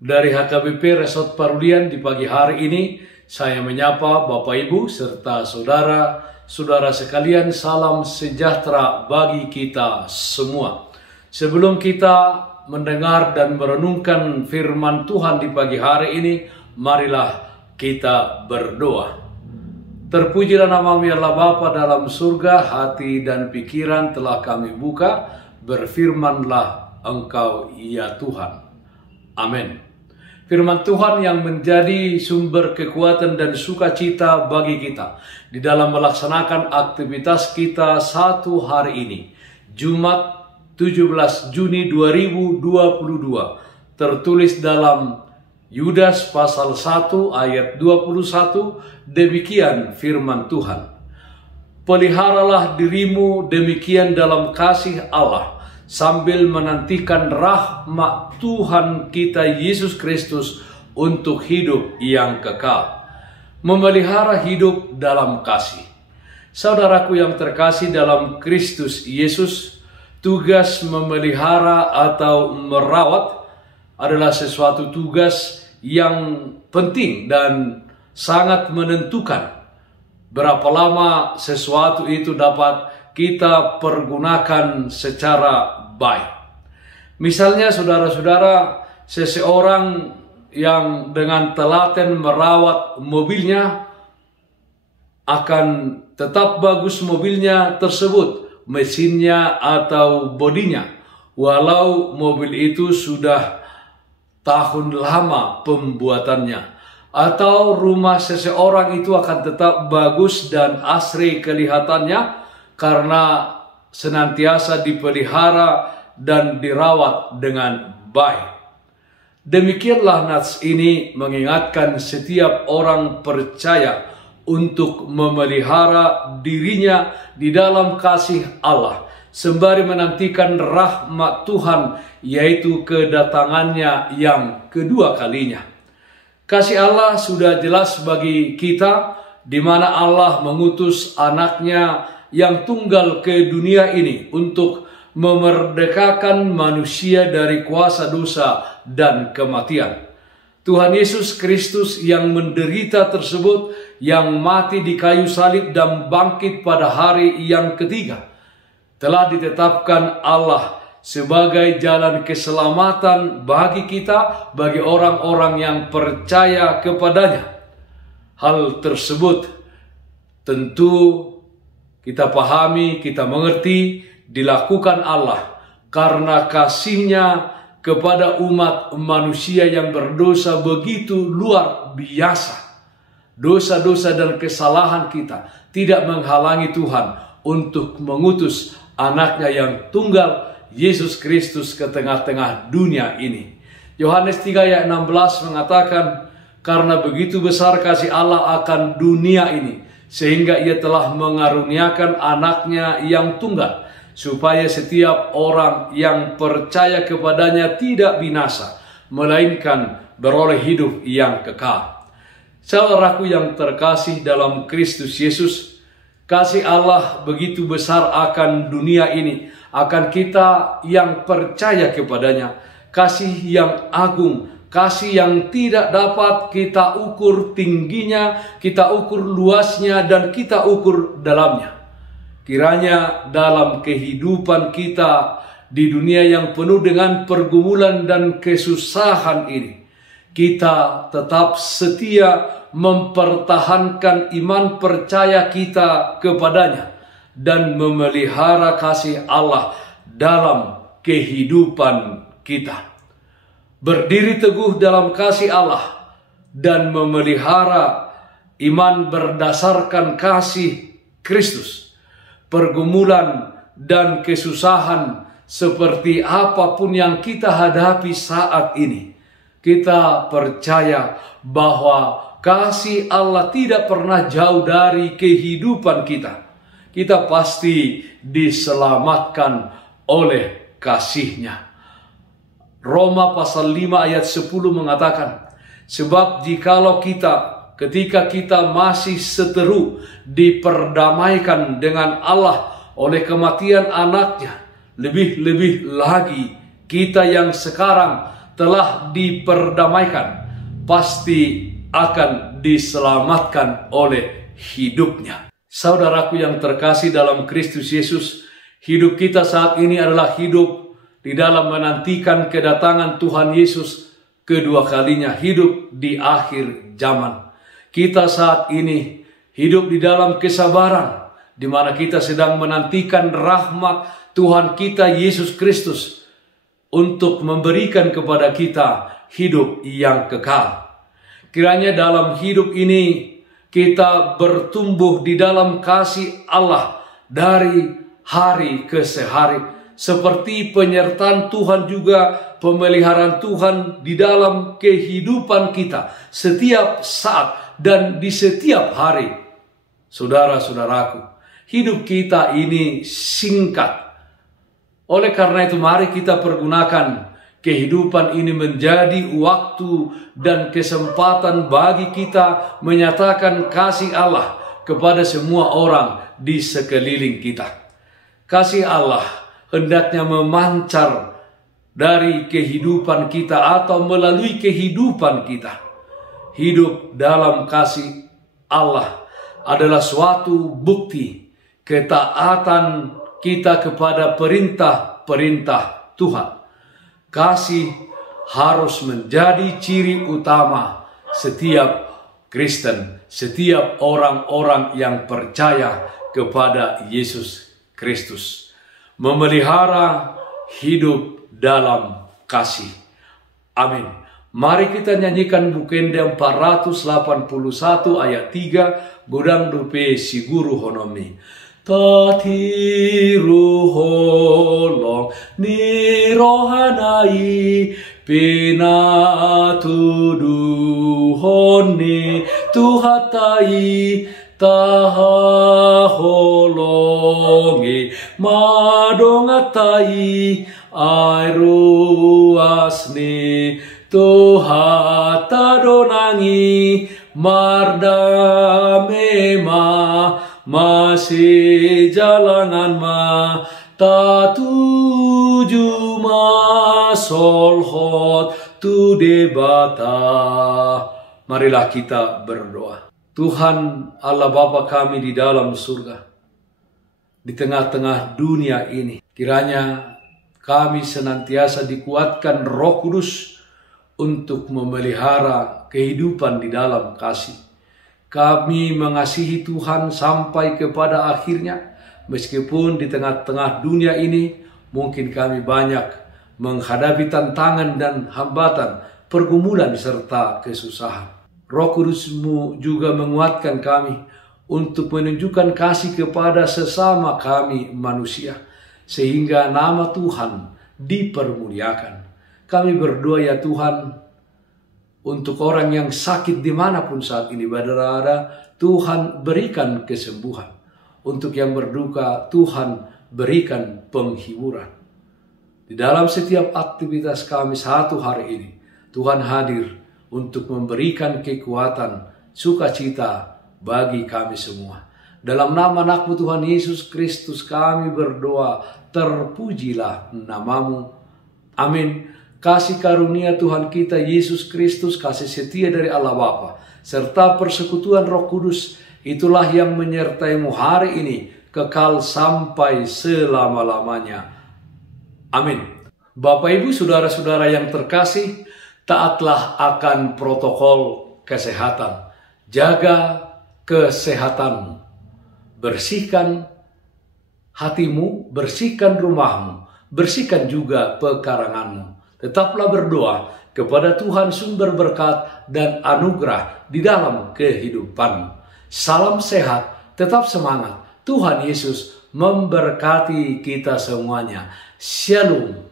Dari HKBP Resort Parulian di pagi hari ini, saya menyapa Bapak Ibu serta saudara-saudara sekalian, salam sejahtera bagi kita semua. Sebelum kita mendengar dan merenungkan firman Tuhan di pagi hari ini, marilah kita berdoa. Terpujilah nama-Mu ya Allah Bapa dalam surga, hati dan pikiran telah kami buka, berfirmanlah Engkau ya Tuhan. Amin. Firman Tuhan yang menjadi sumber kekuatan dan sukacita bagi kita di dalam melaksanakan aktivitas kita satu hari ini, Jumat 17 Juni 2022, tertulis dalam Yudas pasal 1 ayat 21, demikian firman Tuhan. Peliharalah dirimu demikian dalam kasih Allah, sambil menantikan rahmat Tuhan kita Yesus Kristus untuk hidup yang kekal. Memelihara hidup dalam kasih. Saudaraku yang terkasih dalam Kristus Yesus, tugas memelihara atau merawat adalah sesuatu tugas yang penting dan sangat menentukan berapa lama sesuatu itu dapat kita pergunakan secara baik. Misalnya saudara-saudara, seseorang yang dengan telaten merawat mobilnya akan tetap bagus mobilnya tersebut, mesinnya atau bodinya, walau mobil itu sudah tahun lama pembuatannya. Atau rumah seseorang itu akan tetap bagus dan asri kelihatannya karena senantiasa dipelihara dan dirawat dengan baik. Demikianlah nats ini mengingatkan setiap orang percaya untuk memelihara dirinya di dalam kasih Allah, sembari menantikan rahmat Tuhan, yaitu kedatangannya yang kedua kalinya. Kasih Allah sudah jelas bagi kita, di mana Allah mengutus anaknya yang tunggal ke dunia ini untuk memerdekakan manusia dari kuasa dosa dan kematian. Tuhan Yesus Kristus yang menderita tersebut, yang mati di kayu salib dan bangkit pada hari yang ketiga, telah ditetapkan Allah sebagai jalan keselamatan bagi kita, bagi orang-orang yang percaya kepadanya. Hal tersebut tentu kita pahami, kita mengerti, dilakukan Allah karena kasih-Nya kepada umat manusia yang berdosa begitu luar biasa. Dosa-dosa dan kesalahan kita tidak menghalangi Tuhan untuk mengutus anaknya yang tunggal, Yesus Kristus, ke tengah-tengah dunia ini. Yohanes 3 ayat 16 mengatakan, karena begitu besar kasih Allah akan dunia ini, sehingga Ia telah mengaruniakan anaknya yang tunggal, supaya setiap orang yang percaya kepadanya tidak binasa, melainkan beroleh hidup yang kekal. Saudaraku yang terkasih dalam Kristus Yesus, kasih Allah begitu besar akan dunia ini, akan kita yang percaya kepadanya. Kasih yang agung, kasih yang tidak dapat kita ukur tingginya, kita ukur luasnya, dan kita ukur dalamnya. Kiranya dalam kehidupan kita di dunia yang penuh dengan pergumulan dan kesusahan ini, kita tetap setia mempertahankan iman percaya kita kepadanya dan memelihara kasih Allah dalam kehidupan kita. Berdiri teguh dalam kasih Allah dan memelihara iman berdasarkan kasih Kristus. Pergumulan dan kesusahan seperti apapun yang kita hadapi saat ini, kita percaya bahwa kasih Allah tidak pernah jauh dari kehidupan kita. Kita pasti diselamatkan oleh kasih-Nya. Roma pasal 5 ayat 10 mengatakan, sebab jikalau ketika kita masih seteru diperdamaikan dengan Allah oleh kematian anaknya, lebih-lebih lagi kita yang sekarang telah diperdamaikan, pasti akan diselamatkan oleh hidupnya. Saudaraku yang terkasih dalam Kristus Yesus, hidup kita saat ini adalah hidup di dalam menantikan kedatangan Tuhan Yesus kedua kalinya, hidup di akhir zaman. Kita saat ini hidup di dalam kesabaran, di mana kita sedang menantikan rahmat Tuhan kita Yesus Kristus untuk memberikan kepada kita hidup yang kekal. Kiranya dalam hidup ini kita bertumbuh di dalam kasih Allah dari hari ke hari, seperti penyertaan Tuhan juga pemeliharaan Tuhan di dalam kehidupan kita setiap saat dan di setiap hari. Saudara-saudaraku, hidup kita ini singkat. Oleh karena itu mari kita pergunakan kehidupan ini menjadi waktu dan kesempatan bagi kita menyatakan kasih Allah kepada semua orang di sekeliling kita. Kasih Allah hendaknya memancar dari kehidupan kita atau melalui kehidupan kita. Hidup dalam kasih Allah adalah suatu bukti ketaatan kita kepada perintah-perintah Tuhan. Kasih harus menjadi ciri utama setiap Kristen, setiap orang-orang yang percaya kepada Yesus Kristus. Memelihara hidup dalam kasih. Amin. Mari kita nyanyikan Bukende 481 ayat 3, Godang dupe siguru honomi. Tatiru holong ni rohanai penatudu honi tuhatai taha holongi madongatai airuasni tuhata donangi mardamema masih jalangan ma tatuju ma solhot tu debata. Marilah kita berdoa. Tuhan Allah Bapa kami di dalam surga, di tengah-tengah dunia ini, kiranya kami senantiasa dikuatkan Roh Kudus untuk memelihara kehidupan di dalam kasih. Kami mengasihi Tuhan sampai kepada akhirnya, meskipun di tengah-tengah dunia ini mungkin kami banyak menghadapi tantangan dan hambatan, pergumulan serta kesusahan. Roh Kudus-Mu juga menguatkan kami untuk menunjukkan kasih kepada sesama kami manusia, sehingga nama Tuhan dipermuliakan. Kami berdoa ya Tuhan, untuk orang yang sakit dimanapun saat ini berada, Tuhan berikan kesembuhan. Untuk yang berduka, Tuhan berikan penghiburan. Di dalam setiap aktivitas kami satu hari ini, Tuhan hadir untuk memberikan kekuatan, sukacita bagi kami semua. Dalam nama anak-Mu Tuhan Yesus Kristus kami berdoa, terpujilah nama-Mu. Amin. Kasih karunia Tuhan kita Yesus Kristus, kasih setia dari Allah Bapa, serta persekutuan Roh Kudus, itulah yang menyertai-Mu hari ini, kekal sampai selama-lamanya. Amin. Bapak Ibu, saudara-saudara yang terkasih, taatlah akan protokol kesehatan. Jaga kesehatanmu. Bersihkan hatimu, bersihkan rumahmu, bersihkan juga pekaranganmu. Tetaplah berdoa kepada Tuhan sumber berkat dan anugerah di dalam kehidupanmu. Salam sehat, tetap semangat. Tuhan Yesus memberkati kita semuanya. Shalom.